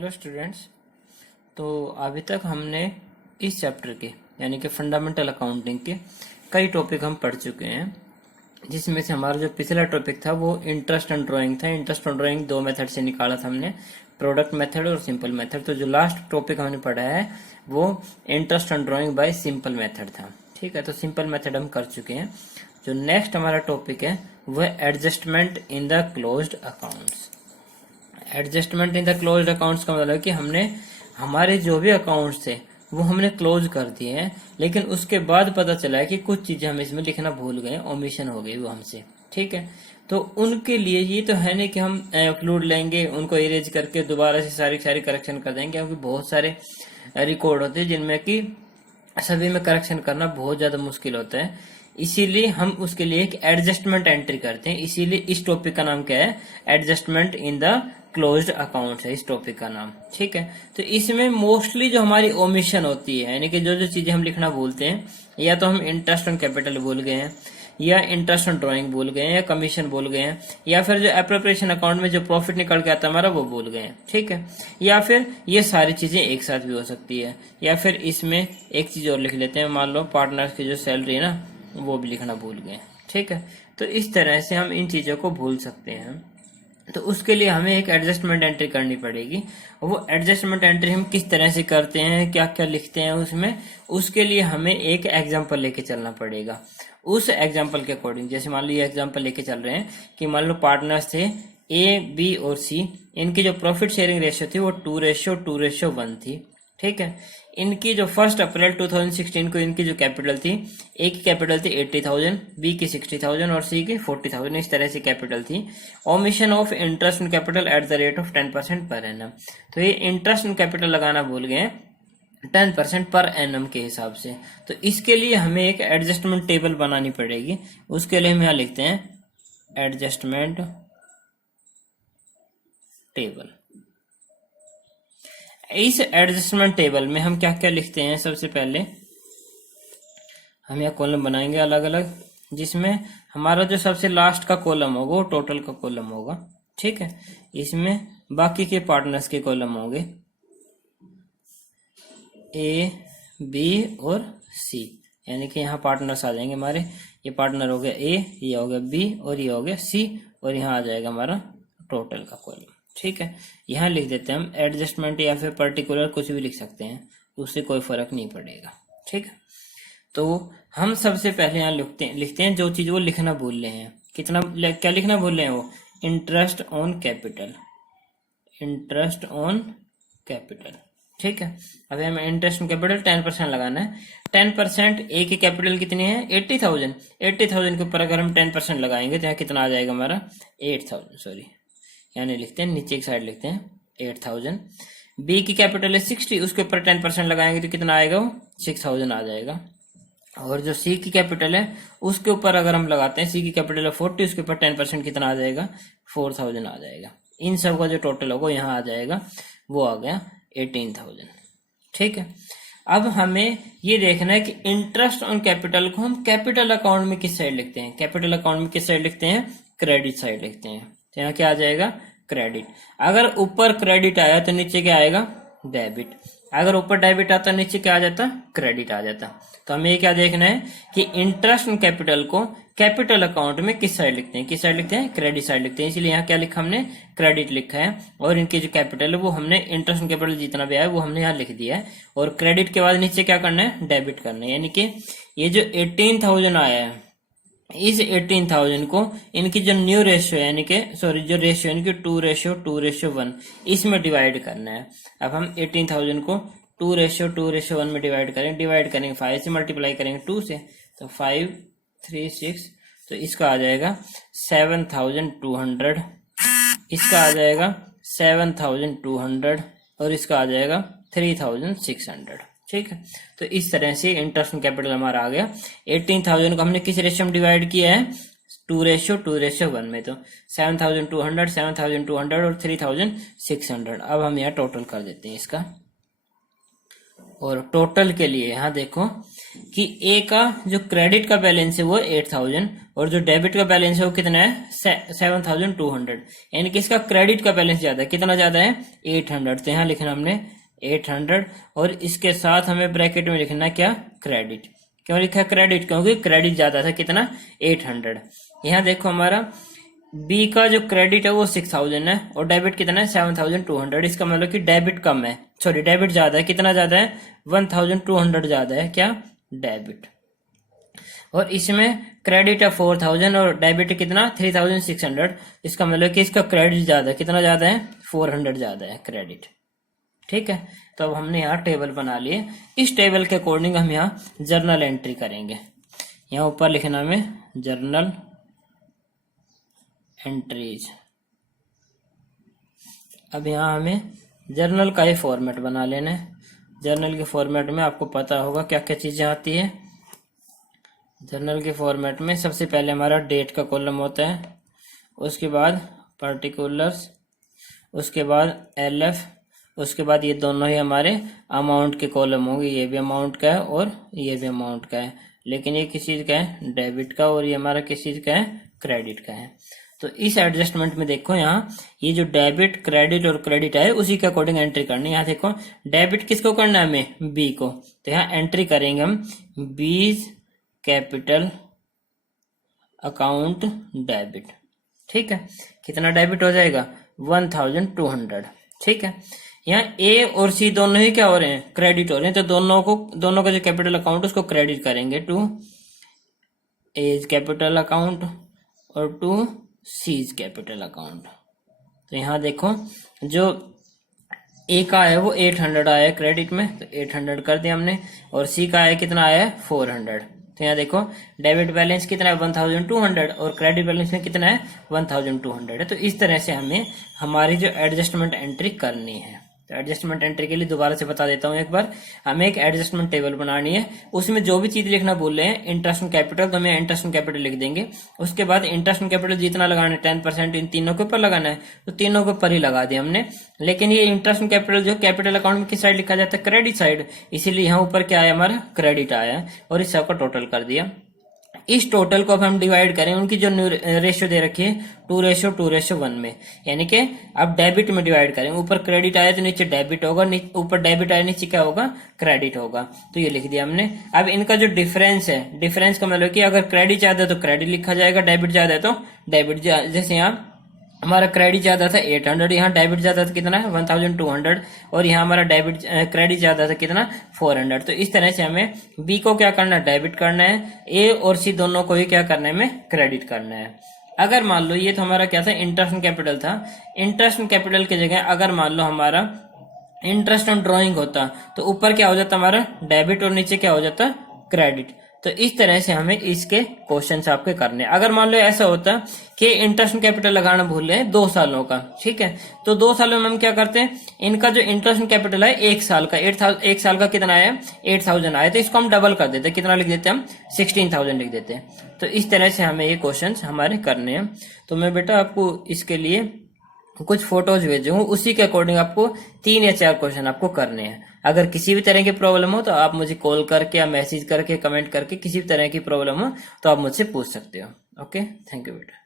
Hello students. तो अभी तक हमने इस चैप्टर के यानी कि फंडामेंटल अकाउंटिंग के कई टॉपिक हम पढ़ चुके हैं, जिसमें से हमारा जो पिछला टॉपिक था वो इंटरेस्ट ऑन ड्राइंग था। इंटरेस्ट ऑन ड्राइंग दो मेथड से निकाला था हमने, प्रोडक्ट मेथड और सिंपल मेथड। तो जो लास्ट टॉपिक हमने पढ़ा है वो interest on drawing bye simple method था। ठीक है, तो सिंपल मेथड हम कर चुके हैं। जो नेक्स्ट हमारा टॉपिक है वह adjustment in the closed accounts. Adjustment in the closed accounts का मतलब है कि हमने हमारे जो भी अकाउंट्स थे वो हमने क्लोज कर दिए हैं, लेकिन उसके बाद पता चला है कि कुछ चीजें हम इसमें लिखना भूल गए, ओमिशन हो गई वो हमसे। ठीक है, तो उनके लिए ये तो है नहीं कि हम अपलोड लेंगे, उनको इरेज करके दोबारा से सारी करेक्शन कर देंगे, क्योंकि बहुत सारे रिकॉर्ड होते हैं जिनमें कि सभी में करेक्शन करना बहुत ज्यादा मुश्किल होता है। इसीलिए हम उसके लिए एक एडजस्टमेंट एंट्री करते हैं। इसीलिए इस टॉपिक का नाम क्या है, adjustment in the closed accounts है इस टॉपिक का नाम। ठीक है, तो इसमें मोस्टली जो हमारी ओमिशन होती है, यानी कि जो चीजें हम लिखना भूलते हैं, या तो हम इंटरेस्ट ऑन कैपिटल भूल गए हैं, या इंटरेस्ट ऑन ड्राइंग भूल गए हैं, या कमीशन भूल गए हैं, या फिर जो एप्रोप्रिएशन अकाउंट में जो प्रॉफिट निकल के आता है हमारा वो भूल गए हैं। ठीक है, या फिर ये सारी चीजें एक साथ भी हो सकती है, या फिर इसमें एक चीज और लिख लेते हैं, मान लो पार्टनर्स की जो सैलरी है ना वो भी लिखना भूल गए। ठीक है, तो इस तरह से हम इन चीजों को भूल सकते हैं। तो उसके लिए हमें एक एडजस्टमेंट एंट्री करनी पड़ेगी। वो एडजस्टमेंट एंट्री हम किस तरह से करते हैं, क्या क्या लिखते हैं उसमें, उसके लिए हमें एक एग्जांपल लेके चलना पड़ेगा। उस एग्जांपल के अकॉर्डिंग, जैसे मान लो ये एग्जांपल लेके चल रहे हैं कि मान लो पार्टनर्स थे ए, बी और सी, इनकी जो प्रॉफिट शेयरिंग रेशियो थी वो 2:1 थी। ठीक है, इनकी जो 1 अप्रैल 2016 को इनकी जो कैपिटल थी, ए की कैपिटल थी 80,000, बी की 60,000 और सी की 40,000, इस तरह से कैपिटल थी। Omission of interest on capital at the rate of 10% per annum. तो ये इंटरेस्ट ऑन कैपिटल लगाना भूल गए 10% पर एनम के हिसाब से। तो इसके लिए हमें एक एडजस्टमेंट टेबल बनानी पड़ेगी। उसके लिए हम यहाँ लिखते हैं एडजस्टमेंट टेबल। इस एडजस्टमेंट टेबल में हम क्या क्या लिखते हैं, सबसे पहले हम यहाँ कॉलम बनाएंगे अलग अलग, जिसमें हमारा जो सबसे लास्ट का कॉलम होगा वो टोटल का कॉलम होगा। ठीक है, इसमें बाकी के पार्टनर्स के कॉलम होंगे ए, बी और सी, यानी कि यहाँ पार्टनर्स आ जाएंगे हमारे। ये पार्टनर हो गया ए, ये हो गया बी और ये हो गया सी, और यहाँ आ जाएगा हमारा टोटल का कॉलम। ठीक है, यहाँ लिख देते हैं हम एडजस्टमेंट, या फिर पर्टिकुलर कुछ भी लिख सकते हैं, उससे कोई फर्क नहीं पड़ेगा। ठीक है, तो हम सबसे पहले यहाँ लिखते हैं जो चीज वो लिखना भूल रहे हैं। क्या लिखना भूल रहे हैं वो, interest on capital, interest on capital. ठीक है, अभी हमें इंटरेस्ट ऑन कैपिटल 10% लगाना है। 10% ए की कैपिटल कितनी है 80,000, 80,000 के ऊपर अगर हम 10% लगाएंगे तो यहाँ कितना आ जाएगा हमारा 8,000, सॉरी यानी लिखते हैं नीचे एक साइड लिखते हैं 8,000। बी की कैपिटल है 60, उसके ऊपर 10% लगाएंगे तो कितना आएगा वो 6,000 आ जाएगा। और जो सी की कैपिटल है उसके ऊपर अगर हम लगाते हैं, सी की कैपिटल है 40, उसके ऊपर 10% कितना आ जाएगा 4,000 आ जाएगा। इन सब का जो टोटल होगा यहाँ आ जाएगा, वो आ गया 18,000। ठीक है, अब हमें ये देखना है कि इंटरेस्ट ऑन कैपिटल को हम कैपिटल अकाउंट में किस साइड लिखते हैं। कैपिटल अकाउंट में किस साइड लिखते हैं, क्रेडिट साइड लिखते हैं। तो यहाँ क्या आ जाएगा क्रेडिट। अगर ऊपर क्रेडिट आया तो नीचे क्या आएगा डेबिट, अगर ऊपर डेबिट आता नीचे क्या आ जाता क्रेडिट आ जाता। तो हमें क्या देखना है कि इंटरेस्ट ऑन कैपिटल को कैपिटल अकाउंट में किस साइड लिखते हैं, किस साइड लिखते हैं क्रेडिट साइड लिखते हैं। इसलिए यहाँ क्या लिखा हमने क्रेडिट लिखा है, और इनकी जो कैपिटल है वो हमने इंटरेस्ट ऑन कैपिटल जितना भी आया वो हमने यहाँ लिख दिया है, और क्रेडिट के बाद नीचे क्या करना है डेबिट करना है। यानी कि ये जो 18,000 आया है, इस 18,000 को इनकी जो न्यू रेशियो यानी कि सॉरी जो रेशियो यानी कि 2:1 इसमें डिवाइड करना है। अब हम 18,000 को 2:1 में डिवाइड करेंगे 5 से, मल्टीप्लाई करेंगे 2 से, तो 5, 3, 6, तो इसका आ जाएगा 7,200, इसका आ जाएगा 7,200 और इसका आ जाएगा 3,600। ठीक है, तो इस तरह से इंटरेस्ट ऑन कैपिटल हमारा आ गया। 18,000 को हमने किस रेशियो में डिवाइड किया है 2:1 में, तो 7,200, 7,200 और 3,600। अब हम यहाँ टोटल कर देते हैं इसका, और टोटल के लिए यहाँ देखो कि ए का जो क्रेडिट का बैलेंस है वो 8000 और जो डेबिट का बैलेंस है वो कितना है 7200, यानी कि इसका क्रेडिट का बैलेंस ज्यादा है। कितना ज्यादा है 800, तो यहाँ लिखना हमने 800 और इसके साथ हमें ब्रैकेट में लिखना क्या क्रेडिट। क्यों लिखा क्रेडिट? क्योंकि क्रेडिट ज्यादा था, कितना 800। यहाँ देखो हमारा बी का जो क्रेडिट है वो 6000 है और डेबिट कितना है 7200, इसका मतलब कि डेबिट कम है, सॉरी डेबिट ज्यादा है। कितना ज्यादा है 1200 ज्यादा है क्या डेबिट। और इसमें क्रेडिट है 4000 और डेबिट कितना 3600, इसका मतलब कि इसका क्रेडिट ज्यादा है। कितना ज्यादा है 400 ज्यादा है क्रेडिट। ठीक है, तो अब हमने यहाँ टेबल बना लिए। इस टेबल के अकॉर्डिंग हम यहाँ जर्नल एंट्री करेंगे। यहाँ ऊपर लिखना हमें जर्नल एंट्रीज। अब यहाँ हमें जर्नल का ही फॉर्मेट बना लेना है। जर्नल के फॉर्मेट में आपको पता होगा क्या क्या चीजें आती है। जर्नल के फॉर्मेट में सबसे पहले हमारा डेट का कॉलम होता है, उसके बाद पर्टिकुलर्स, उसके बाद एलएफ, उसके बाद ये दोनों ही हमारे अमाउंट के कॉलम होंगे। ये भी अमाउंट का है और ये भी अमाउंट का है, लेकिन ये किस चीज का है डेबिट का और ये हमारा किस चीज का है क्रेडिट का है। तो इस एडजस्टमेंट में देखो यहाँ ये जो डेबिट क्रेडिट और क्रेडिट है उसी के अकॉर्डिंग एंट्री करनी है। यहाँ देखो डेबिट किसको करना है हमें बी को, तो यहाँ एंट्री करेंगे हम बीज कैपिटल अकाउंट डेबिट। ठीक है, कितना डेबिट हो जाएगा 1200। ठीक है, यहाँ ए और सी दोनों ही क्या हो रहे हैं क्रेडिट हो रहे हैं, तो दोनों का जो कैपिटल अकाउंट उसको क्रेडिट करेंगे टू एज कैपिटल अकाउंट और टू सीज कैपिटल अकाउंट। तो यहाँ देखो जो ए का है वो 800 आया है क्रेडिट में, तो 800 कर दिया हमने, और सी का है कितना आया है 400। तो यहाँ देखो डेबिट बैलेंस कितना है 1200 और क्रेडिट बैलेंस में कितना है 1200 है। तो इस तरह से हमें हमारी जो एडजस्टमेंट एंट्री करनी है। तो एडजस्टमेंट एंट्री के लिए दोबारा से बता देता हूँ एक बार, हमें एक एडजस्टमेंट टेबल बनानी है। उसमें जो भी चीज लिखना बोल रहे हैं इंटरेस्ट ऑन कैपिटल, तो हमें इंटरेस्ट ऑन कैपिटल लिख देंगे। उसके बाद इंटरेस्ट ऑन कैपिटल जितना लगाना है 10% इन तीनों के ऊपर लगाना है, तो तीनों के ऊपर ही लगा दिया हमने। लेकिन ये इंटरेस्ट ऑन कैपिटल जो कैपिटल अकाउंट में किस साइड लिखा जाता है क्रेडिट साइड, इसीलिए यहाँ ऊपर क्या आया हमारा क्रेडिट आया और इस सबका टोटल कर दिया। इस टोटल को अब हम डिवाइड करें उनकी जो रेशियो दे रखी है 2:1 में, यानी कि अब डेबिट में डिवाइड करें। ऊपर क्रेडिट आया तो नीचे डेबिट होगा, ऊपर डेबिट आया नीचे क्या होगा क्रेडिट होगा। तो ये लिख दिया हमने। अब इनका जो डिफरेंस है, डिफरेंस का मतलब कि अगर क्रेडिट ज्यादा है तो क्रेडिट लिखा जाएगा, डेबिट ज्यादा है तो डेबिट। जैसे यहाँ हमारा क्रेडिट ज्यादा था 800, यहाँ डेबिट ज्यादा था कितना 1200 और यहाँ हमारा डेबिट क्रेडिट ज्यादा था कितना 400। तो इस तरह से हमें बी को क्या करना है डेबिट करना है, ए और सी दोनों को ही क्या करना है हमें क्रेडिट करना है। अगर मान लो ये तो हमारा क्या था इंटरेस्ट ऑन कैपिटल था, इंटरेस्ट ऑन कैपिटल की जगह अगर मान लो हमारा इंटरेस्ट ऑन ड्रॉइंग होता तो ऊपर क्या हो जाता हमारा डेबिट और नीचे क्या हो जाता क्रेडिट। तो इस तरह से हमें इसके क्वेश्चंस आपके करने। अगर मान लो ऐसा होता कि इंटरेस्ट कैपिटल लगाना भूल गए 2 सालों का, ठीक है, तो 2 सालों में हम क्या करते हैं इनका जो इंटरेस्ट कैपिटल है 1 साल का 1 साल का कितना आया 8000 आया, तो इसको हम डबल कर देते, कितना लिख देते हम 16000 लिख देते हैं। तो इस तरह से हमें ये क्वेश्चन हमारे करने हैं। तो मैं बेटा आपको इसके लिए कुछ फोटोज भेजूंगा, उसी के अकॉर्डिंग आपको 3 या 4 क्वेश्चन आपको करने हैं। अगर किसी भी तरह की प्रॉब्लम हो तो आप मुझे कॉल करके या मैसेज करके कमेंट करके किसी भी तरह की प्रॉब्लम हो तो आप मुझसे पूछ सकते हो। ओके, थैंक यू बेटा।